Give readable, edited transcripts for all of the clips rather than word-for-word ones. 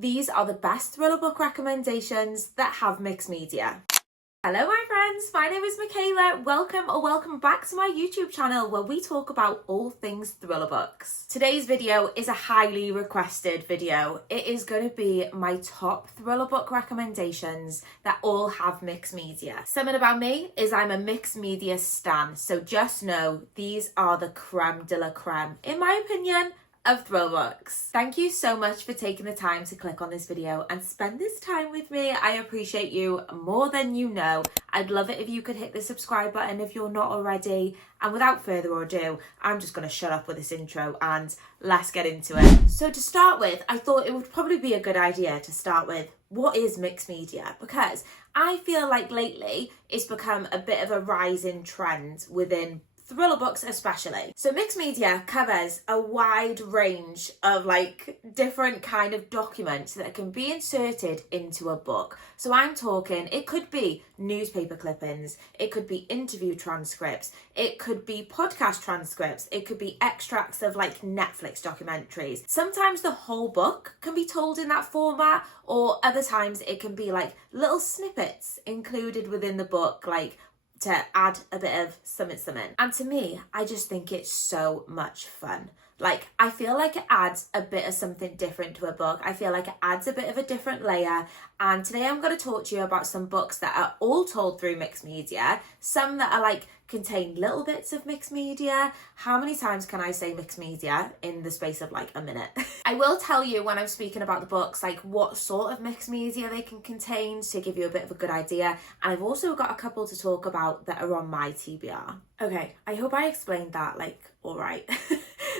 These are the best thriller book recommendations that have mixed media. Hello my friends, my name is Michaela. Welcome back to my YouTube channel where we talk about all things thriller books. Today's video is a highly requested video. It is going to be my top thriller book recommendations that all have mixed media. Something about me is I'm a mixed media stan, so just know these are the creme de la creme, in my opinion, of thriller books. Thank you so much for taking the time to click on this video and spend this time with me. I appreciate you more than you know. I'd love it if you could hit the subscribe button if you're not already. And without further ado, I'm just going to shut up with this intro and let's get into it. So to start with, I thought it would probably be a good idea to start with what is mixed media, because I feel like lately it's become a bit of a rising trend within thriller books especially. So mixed media covers a wide range of different kind of documents that can be inserted into a book. So I'm talking, it could be newspaper clippings, it could be interview transcripts, it could be podcast transcripts, it could be extracts of Netflix documentaries. Sometimes the whole book can be told in that format, or other times it can be little snippets included within the book, to add a bit of something. And to me, I just think it's so much fun. I feel like it adds a bit of something different to a book. I feel like it adds a bit of a different layer. And today I'm going to talk to you about some books that are all told through mixed media. Some that are contain little bits of mixed media. How many times can I say mixed media in the space of a minute? I will tell you when I'm speaking about the books, what sort of mixed media they can contain to give you a bit of a good idea. And I've also got a couple to talk about that are on my TBR. Okay, I hope I explained that all right.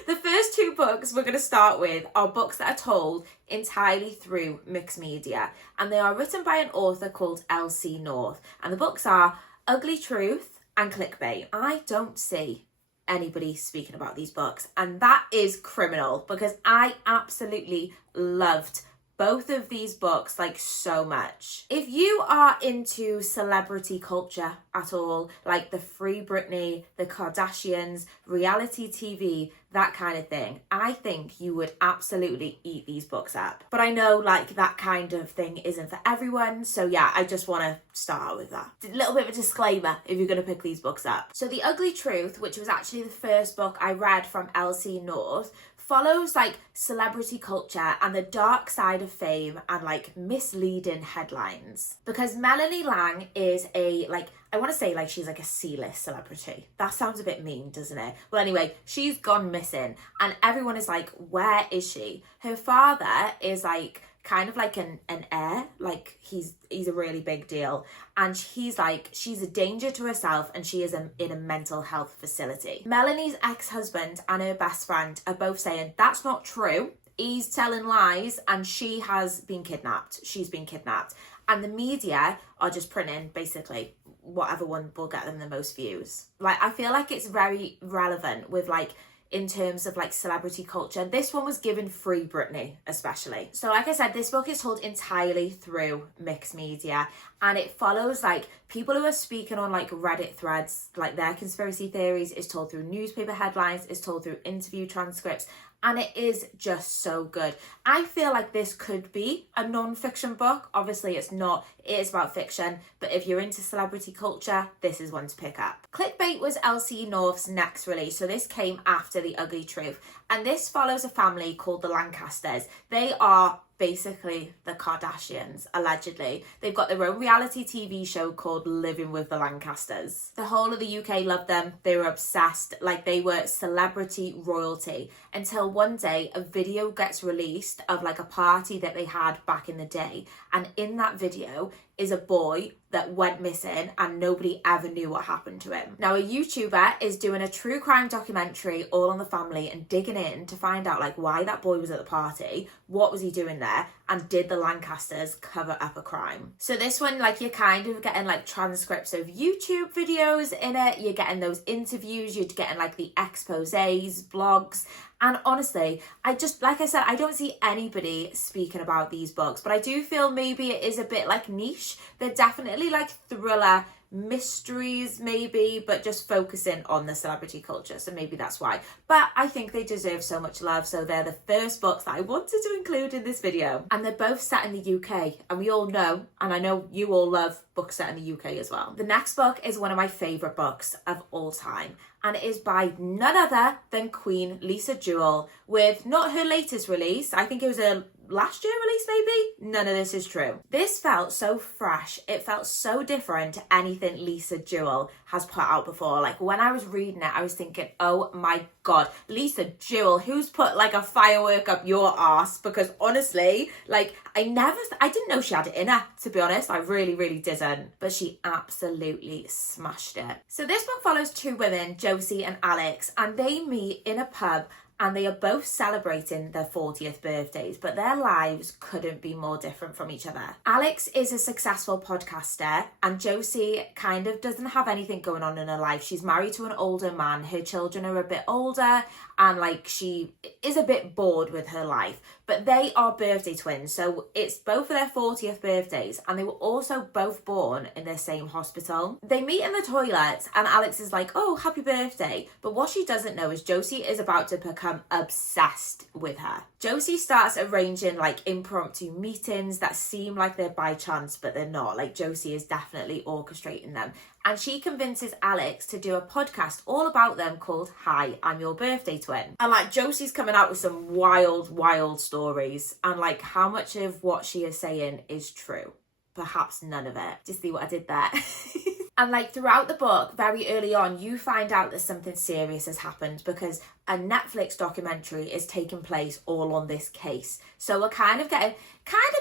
The first two books we're going to start with are books that are told entirely through mixed media, and they are written by an author called L.C. North, and the books are Ugly Truth and Clickbait. I don't see anybody speaking about these books, and that is criminal because I absolutely loved both of these books so much. If you are into celebrity culture at all, the Free Britney, the Kardashians, reality TV, that kind of thing, I think you would absolutely eat these books up. But I know that kind of thing isn't for everyone, so yeah, I just want to start with that. A little bit of a disclaimer if you're going to pick these books up. So The Ugly Truth, which was actually the first book I read from L.C. North, follows celebrity culture and the dark side of fame and misleading headlines. Because Melanie Lang is I want to say she's a C-list celebrity. That sounds a bit mean, doesn't it? Well, anyway, she's gone missing and everyone is where is she? Her father is kind of an heir, he's a really big deal, and she's a danger to herself and she is in a mental health facility. Melanie's ex-husband and her best friend are both saying that's not true, he's telling lies, and she's been kidnapped, and the media are just printing basically whatever one will get them the most views. I feel it's very relevant with in terms of celebrity culture. This one was given Free Britney especially. So like I said, this book is told entirely through mixed media, and it follows people who are speaking on Reddit threads, their conspiracy theories. Is told through newspaper headlines, is told through interview transcripts, and it is just so good. I feel this could be a non-fiction book. Obviously it's not, it is about fiction, but if you're into celebrity culture, this is one to pick up. Clickbait was L.C. North's next release, so this came after The Ugly Truth, and this follows a family called the Lancasters. They are basically the Kardashians, allegedly. They've got their own reality TV show called Living with the Lancasters. The whole of the UK loved them. They were obsessed, they were celebrity royalty, until one day a video gets released of a party that they had back in the day, and in that video is a boy that went missing and nobody ever knew what happened to him. Now a YouTuber is doing a true crime documentary all on the family and digging in to find out why that boy was at the party, what was he doing there, and did the Lancasters cover up a crime. So this one, you're kind of getting transcripts of YouTube videos in it, you're getting those interviews, you're getting the exposés, blogs, And honestly, I just, like I said, I don't see anybody speaking about these books, but I do feel maybe it is a bit like niche. They're definitely like thriller mysteries maybe, but just focusing on the celebrity culture, so maybe that's why. But I think they deserve so much love, so they're the first books that I wanted to include in this video. And they're both set in the UK, and we all know, and I know you all love books set in the UK as well. The next book is one of my favourite books of all time, and it is by none other than Queen Lisa Jewell, with not her latest release, I think it was a last year release maybe? None of this is true. This felt so fresh. It felt so different to anything Lisa Jewell has put out before. Like when I was reading it, I was thinking, oh my God, Lisa Jewell, who's put like a firework up your arse? Because honestly, like I didn't know she had it in her, to be honest. I really, really didn't. But she absolutely smashed it. So this book follows two women, Josie and Alex, and they meet in a pub, and they are both celebrating their 40th birthdays, but their lives couldn't be more different from each other. Alex is a successful podcaster, and Josie kind of doesn't have anything going on in her life. She's married to an older man, her children are a bit older, and like she is a bit bored with her life. But they are birthday twins, so it's both of their 40th birthdays, and they were also both born in the same hospital. They meet in the toilet, and Alex is like, oh, happy birthday. But what she doesn't know is Josie is about to become obsessed with her. Josie starts arranging like impromptu meetings that seem like they're by chance, but they're not. Like Josie is definitely orchestrating them. And she convinces Alex to do a podcast all about them called Hi, I'm Your Birthday Twin. And like Josie's coming out with some wild stories. And like how much of what she is saying is true? Perhaps none of it. Do you see what I did there? And like throughout the book, very early on, you find out that something serious has happened because a Netflix documentary is taking place all on this case. So we're kind of getting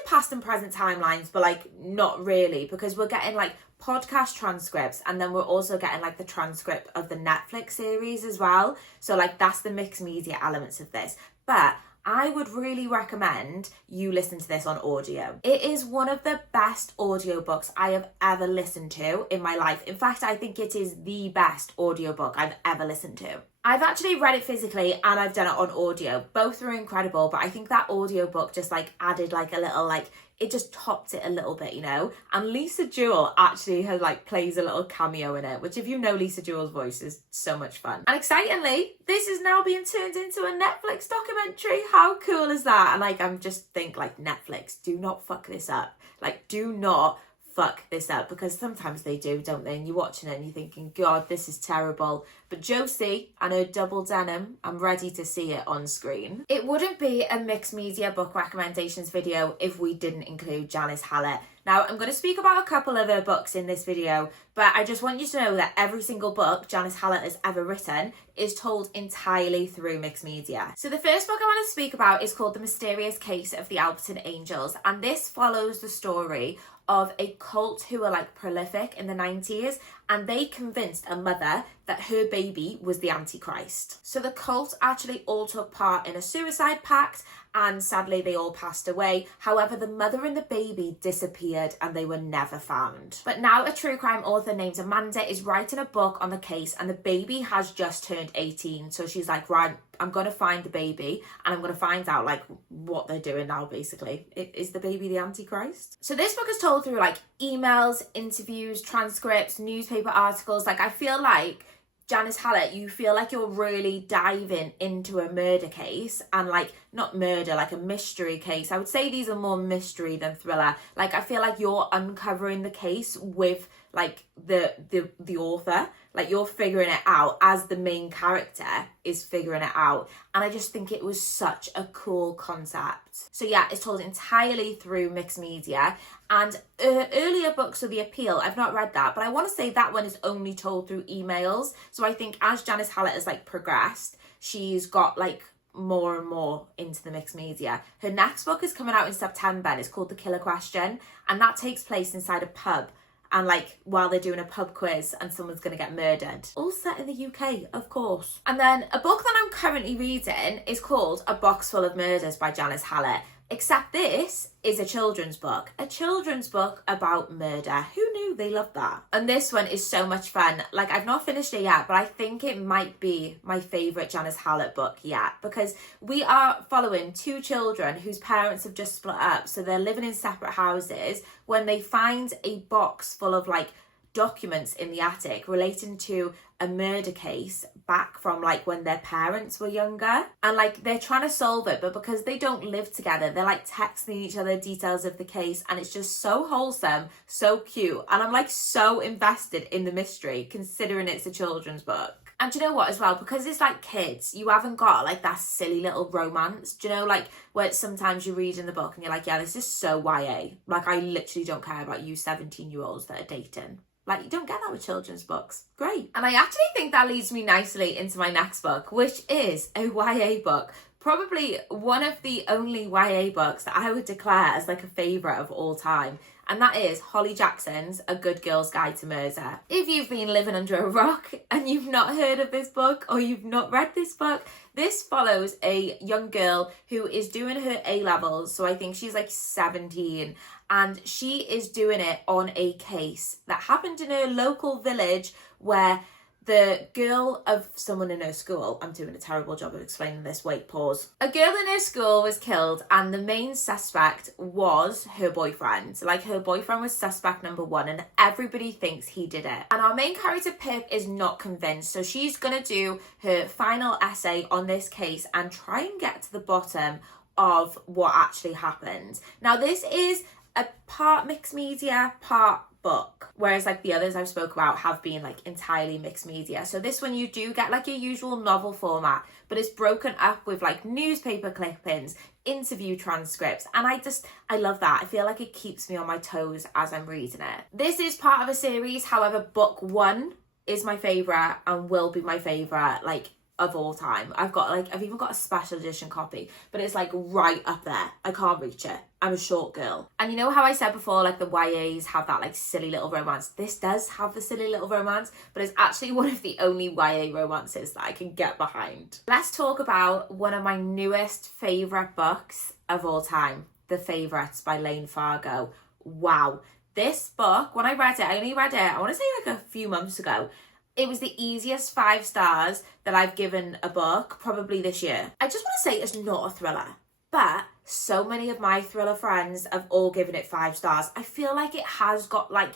past and present timelines, but like not really, because we're getting like podcast transcripts, and then we're also getting like the transcript of the Netflix series as well. So like that's the mixed media elements of this. But I would really recommend you listen to this on audio. It is one of the best audiobooks I have ever listened to in my life. In fact, I think it is the best audiobook I've ever listened to. I've actually read it physically and I've done it on audio. Both were incredible, but I think that audiobook just like added like a little like, it just topped it a little bit, you know? And Lisa Jewell actually has like plays a little cameo in it, which if you know Lisa Jewell's voice is so much fun. And excitingly, this is now being turned into a Netflix documentary. How cool is that? And like, I'm just think like Netflix, do not fuck this up. Like, do not fuck this up, because sometimes they do, don't they? And you're watching it and you're thinking, God, this is terrible. But Josie and her double denim, I'm ready to see it on screen. It wouldn't be a mixed media book recommendations video if we didn't include Janice Howlet. Now, I'm going to speak about a couple of her books in this video, but I just want you to know that every single book Janice Howlet has ever written is told entirely through mixed media. So the first book I want to speak about is called The Mysterious Case of the Alperton Angels, and this follows the story of a cult who were like prolific in the 90s, and they convinced a mother that her baby was the Antichrist. So the cult actually all took part in a suicide pact, and sadly they all passed away. However, the mother and the baby disappeared and they were never found. But now a true crime author named Amanda is writing a book on the case, and the baby has just turned 18. So she's like, right, I'm going to find the baby and I'm going to find out like what they're doing now, basically. Is the baby the Antichrist? So this book is told through like emails, interviews, transcripts, newspaper articles. Like I feel like Janice Howlet, you feel like you're really diving into a murder case, and like not murder, like a mystery case. I would say these are more mystery than thriller. Like I feel like you're uncovering the case with like the author, like you're figuring it out as the main character is figuring it out. And I just think it was such a cool concept. So yeah, it's told entirely through mixed media. And earlier books of The Appeal, I've not read that, but I want to say that one is only told through emails. So I think as Janice Howlet has like progressed, she's got like more and more into the mixed media. Her next book is coming out in September and it's called The Killer Question, and that takes place inside a pub, and like while they're doing a pub quiz and someone's going to get murdered. All set in the UK, of course. And then a book that I'm currently reading is called A Box Full of Murders by Janice Howlet. Except this is a children's book about murder. Who knew they loved that? And this one is so much fun. Like, I've not finished it yet, but I think it might be my favourite Janice Howlet book yet, because we are following two children whose parents have just split up, so they're living in separate houses, when they find a box full of like documents in the attic relating to a murder case back from like when their parents were younger, and like they're trying to solve it, but because they don't live together, they're like texting each other details of the case, and it's just so wholesome, so cute, and I'm like so invested in the mystery considering it's a children's book. And do you know what as well, because it's like kids, you haven't got like that silly little romance, do you know, like where sometimes you read in the book and you're like, yeah, this is so YA, like I literally don't care about you 17-year-olds that are dating. Like, you don't get that with children's books. Great. And I actually think that leads me nicely into my next book, which is a YA book. Probably one of the only YA books that I would declare as like a favourite of all time. And that is Holly Jackson's A Good Girl's Guide to Murder. If you've been living under a rock and you've not heard of this book or you've not read this book, this follows a young girl who is doing her A-levels. So I think she's like 17, and she is doing it on a case that happened in her local village where the girl of someone in her school, I'm doing a terrible job of explaining this, wait, pause. A girl in her school was killed, and the main suspect was her boyfriend. Like, her boyfriend was suspect number one, and everybody thinks he did it. And our main character, Pip, is not convinced, so she's gonna do her final essay on this case and try and get to the bottom of what actually happened. Now, this is a part mixed media, part book, whereas like the others I've spoke about have been like entirely mixed media. So this one you do get like a usual novel format, but it's broken up with like newspaper clippings, interview transcripts, and I love that. I feel like it keeps me on my toes as I'm reading it. This is part of a series, however book one is my favourite and will be my favourite like of all time. I've even got a special edition copy, but it's like right up there. I can't reach it. I'm a short girl. And you know how I said before, like the YAs have that like silly little romance? This does have the silly little romance, but it's actually one of the only YA romances that I can get behind. Let's talk about one of my newest favourite books of all time, The Favourites by Lane Fargo. Wow. This book, when I read it, I only read it, I want to say like a few months ago. It was the easiest 5 stars that I've given a book probably this year. I just want to say it's not a thriller, but so many of my thriller friends have all given it 5 stars. I feel like it has got like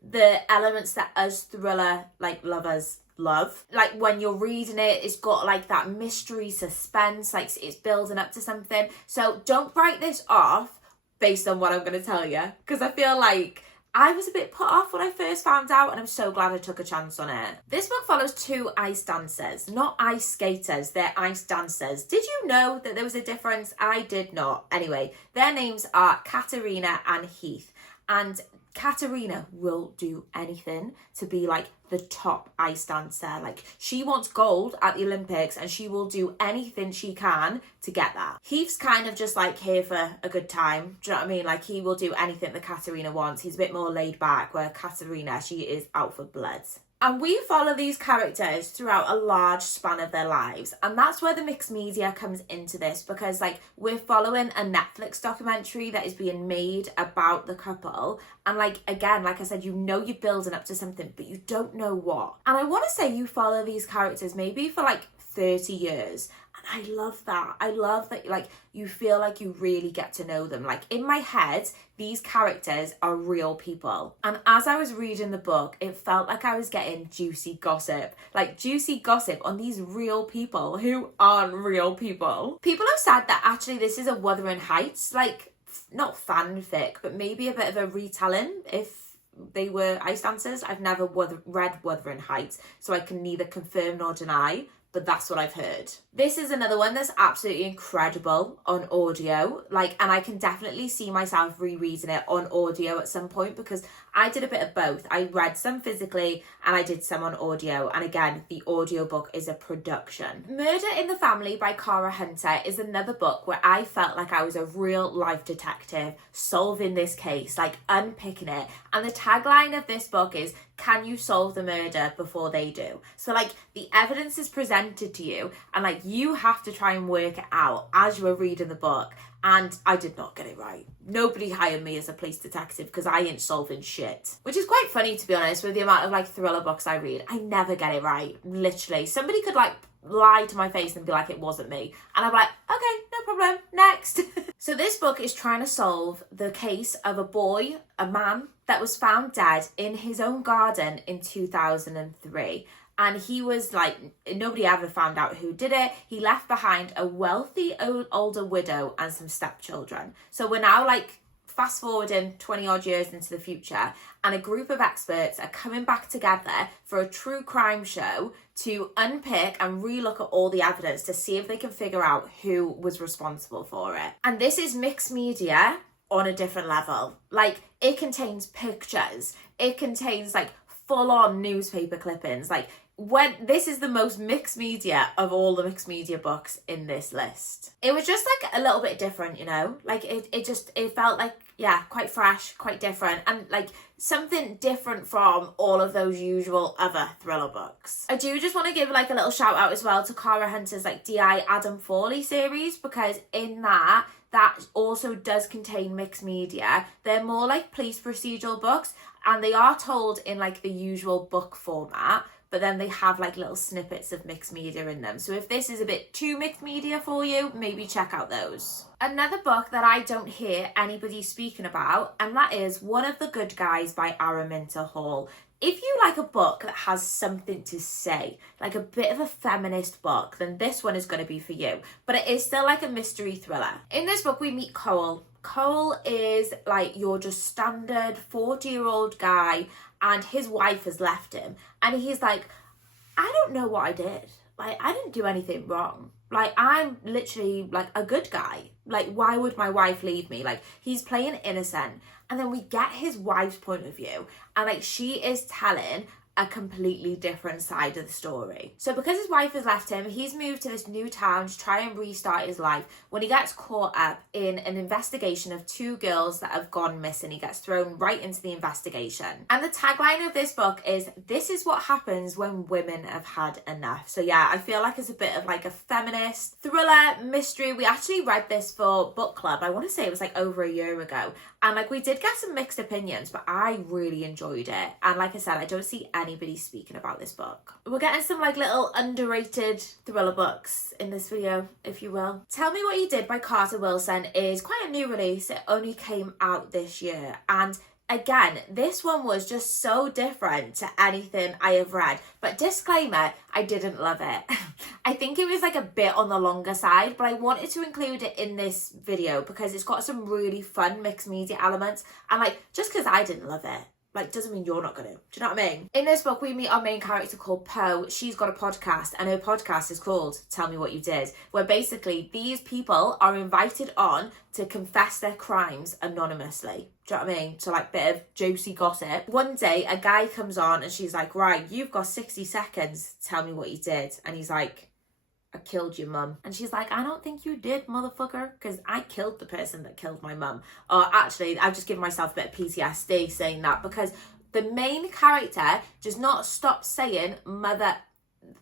the elements that us thriller like lovers love. Like when you're reading it, it's got like that mystery suspense, like it's building up to something. So don't write this off based on what I'm going to tell you, because I feel like I was a bit put off when I first found out, and I'm so glad I took a chance on it. This book follows 2 ice dancers, not ice skaters, they're ice dancers. Did you know that there was a difference? I did not. Anyway, their names are Katerina and Heath, and Katerina will do anything to be like the top ice dancer. Like, she wants gold at the Olympics and she will do anything she can to get that. Heath's kind of just like here for a good time. Do you know what I mean? Like, he will do anything that Katerina wants. He's a bit more laid back, where Katerina, she is out for blood. And we follow these characters throughout a large span of their lives. And that's where the mixed media comes into this, because like we're following a Netflix documentary that is being made about the couple. And like, again, like I said, you know you're building up to something, but you don't know what. And I want to say you follow these characters maybe for like 30 years. And I love that. I love that like you feel like you really get to know them. Like in my head, these characters are real people. And as I was reading the book, it felt like I was getting juicy gossip. Like juicy gossip on these real people who aren't real people. People have said that actually this is a Wuthering Heights, like not fanfic, but maybe a bit of a retelling if they were ice dancers. I've never read Wuthering Heights, so I can neither confirm nor deny, but that's what I've heard. This is another one that's absolutely incredible on audio, like, and I can definitely see myself rereading it on audio at some point, because I did a bit of both. I read some physically and I did some on audio, and again, the audiobook is a production. Murder in the Family by Cara Hunter is another book where I felt like I was a real life detective solving this case, like unpicking it, and the tagline of this book is, can you solve the murder before they do? So like the evidence is presented to you and like you have to try and work it out as you are reading the book. and I did not get it right. Nobody hired me as a police detective because I ain't solving shit. Which is quite funny, to be honest, with the amount of like thriller books I read. I never get it right, literally. Somebody could like lie to my face and be like, it wasn't me. And I'm like, okay, no problem, next. So this book is trying to solve the case of a man that was found dead in his own garden in 2003. And he was like, nobody ever found out who did it. He left behind a wealthy older widow and some stepchildren. So we're now like fast forwarding 20 odd years into the future, and a group of experts are coming back together for a true crime show to unpick and relook at all the evidence to see if they can figure out who was responsible for it. And this is mixed media on a different level. Like, it contains pictures, it contains like full-on newspaper clippings. Like, when this is the most mixed media of all the mixed media books in this list. It was just like a little bit different, you know, like it felt like, yeah, quite fresh, quite different, and like something different from all of those usual other thriller books. I do just want to give like a little shout out as well to Cara Hunter's like D.I. Adam Fawley series, because in that also does contain mixed media. They're more like police procedural books, and they are told in like the usual book format, but then they have like little snippets of mixed media in them. So if this is a bit too mixed media for you, maybe check out those. Another book that I don't hear anybody speaking about, and that is One of the Good Guys by Araminta Hall. If you like a book that has something to say, like a bit of a feminist book, then this one is going to be for you. But it is still like a mystery thriller. In this book, we meet Cole. Cole is like your just standard 40-year-old guy, and his wife has left him. And he's like, I don't know what I did. Like, I didn't do anything wrong. Like, I'm literally like a good guy. Like, why would my wife leave me? Like, he's playing innocent. And then we get his wife's point of view, and like she is telling a completely different side of the story. So because his wife has left him, he's moved to this new town to try and restart his life when he gets caught up in an investigation of two girls that have gone missing. He gets thrown right into the investigation. And the tagline of this book is, "This is what happens when women have had enough." So yeah, I feel like it's a bit of like a feminist thriller mystery. We actually read this for book club. I want to say it was like over a year ago. And like we did get some mixed opinions, but I really enjoyed it. And like I said, I don't see anybody speaking about this book. We're getting some like little underrated thriller books in this video, if you will. Tell Me What You Did by Carter Wilson is quite a new release. It only came out this year. And again, this one was just so different to anything I have read. But disclaimer, I didn't love it. I think it was like a bit on the longer side, but I wanted to include it in this video because it's got some really fun mixed media elements. And like, just because I didn't love it, like, doesn't mean you're not gonna. Do you know what I mean? In this book, we meet our main character called Poe. She's got a podcast, and her podcast is called Tell Me What You Did, where basically these people are invited on to confess their crimes anonymously. Do you know what I mean? So like bit of juicy gossip. One day, a guy comes on and she's like, right, you've got 60 seconds to tell me what you did. And he's like, I killed your mum. And she's like, I don't think you did, motherfucker, because I killed the person that killed my mum. Or actually, I've just given myself a bit of PTSD saying that, because the main character does not stop saying mother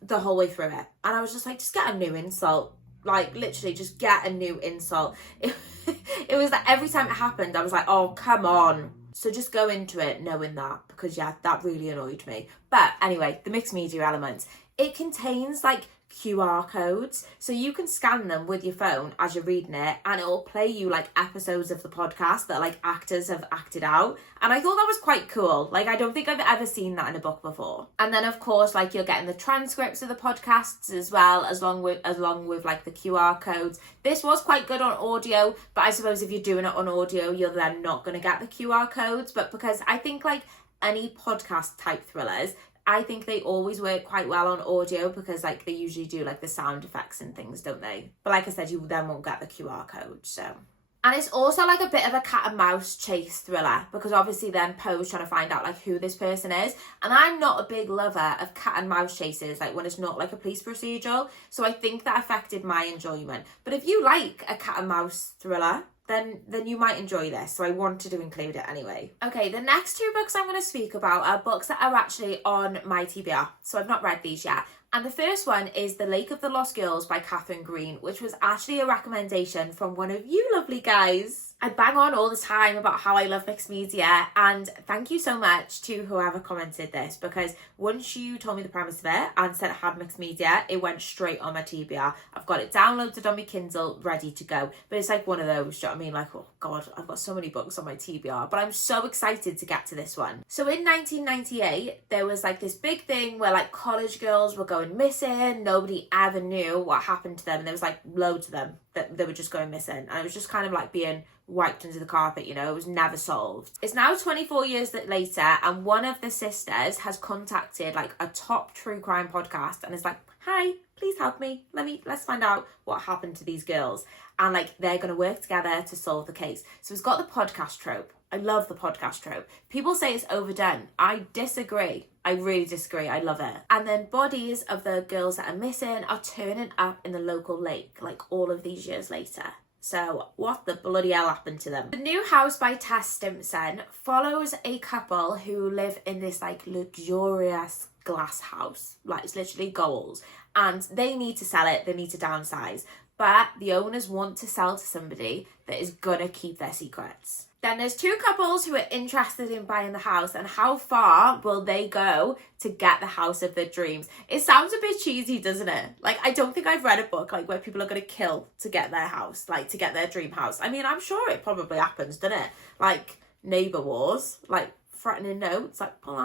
the whole way through it. And I was just like, just get a new insult. Like, literally, just get a new insult. It was like every time it happened, I was like, oh, come on. So just go into it knowing that, because yeah, that really annoyed me. But anyway, the mixed media elements. It contains like QR codes, so you can scan them with your phone as you're reading it, and it will play you like episodes of the podcast that like actors have acted out. And I thought that was quite cool. Like, I don't think I've ever seen that in a book before. And then of course, like, you're getting the transcripts of the podcasts as well, as long with like the QR codes. This was quite good on audio, but I suppose if you're doing it on audio, you're then not going to get the QR codes. But because I think like any podcast type thrillers, I think they always work quite well on audio, because like they usually do like the sound effects and things, don't they? But like I said, you then won't get the QR code, so. And it's also like a bit of a cat and mouse chase thriller, because obviously then Poe's trying to find out like who this person is. And I'm not a big lover of cat and mouse chases, like when it's not like a police procedural. So I think that affected my enjoyment. But if you like a cat and mouse thriller, then you might enjoy this. So I wanted to include it anyway. Okay, the next two books I'm going to speak about are books that are actually on my TBR. So I've not read these yet. And the first one is The Lake of the Lost Girls by Catherine Green, which was actually a recommendation from one of you lovely guys. I bang on all the time about how I love mixed media, and thank you so much to whoever commented this, because once you told me the premise of it and said it had mixed media, it went straight on my TBR. I've got it downloaded on my Kindle, ready to go. But it's like one of those, do you know what I mean? Like, oh God, I've got so many books on my TBR, but I'm so excited to get to this one. So in 1998, there was like this big thing where like college girls were going missing. Nobody ever knew what happened to them, and there was like loads of them that they were just going missing, and it was just kind of like being wiped under the carpet, you know, it was never solved. It's now 24 years later, and one of the sisters has contacted like a top true crime podcast and is like, hi, please help me, let's find out what happened to these girls, and like they're going to work together to solve the case. So it's got the podcast trope. I love the podcast trope. People say it's overdone. I disagree. I really disagree. I love it. And then bodies of the girls that are missing are turning up in the local lake like all of these years later. So what the bloody hell happened to them? The New House by Tess Stimpson follows a couple who live in this like luxurious glass house. Like it's literally goals. And they need to sell it. They need to downsize. But the owners want to sell to somebody that is gonna keep their secrets. Then there's two couples who are interested in buying the house, and how far will they go to get the house of their dreams? It sounds a bit cheesy, doesn't it? Like, I don't think I've read a book like where people are going to kill to get their house, like to get their dream house. I mean, I'm sure it probably happens, doesn't it? Like neighbour wars, like threatening notes, like pull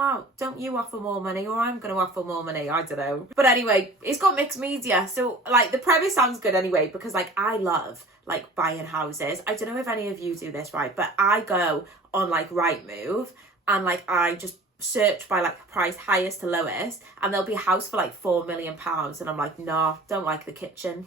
out, don't you offer more money or I'm going to offer more money, I don't know. But anyway, it's got mixed media, so like the premise sounds good anyway, because like I love like buying houses. I don't know if any of you do this, right, but I go on like Rightmove and like I just search by like price highest to lowest, and there'll be a house for like £4 million, and I'm like, nah, don't like the kitchen.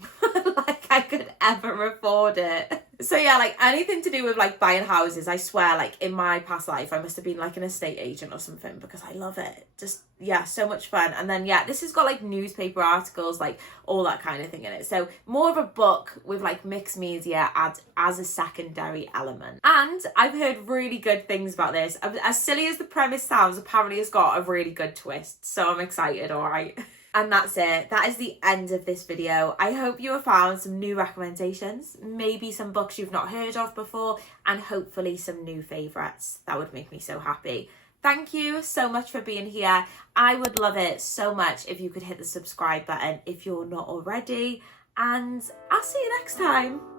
Like I could ever afford it. So yeah, like anything to do with like buying houses, I swear, like in my past life I must have been like an estate agent or something, because I love it. Just yeah, so much fun. And then yeah, this has got like newspaper articles, like all that kind of thing in it. So more of a book with like mixed media as a secondary element. And I've heard really good things about this. As silly as the premise sounds, apparently it's got a really good twist. So I'm excited, all right. And that's it. That is the end of this video. I hope you have found some new recommendations, maybe some books you've not heard of before, and hopefully some new favourites. That would make me so happy. Thank you so much for being here. I would love it so much if you could hit the subscribe button if you're not already. And I'll see you next time.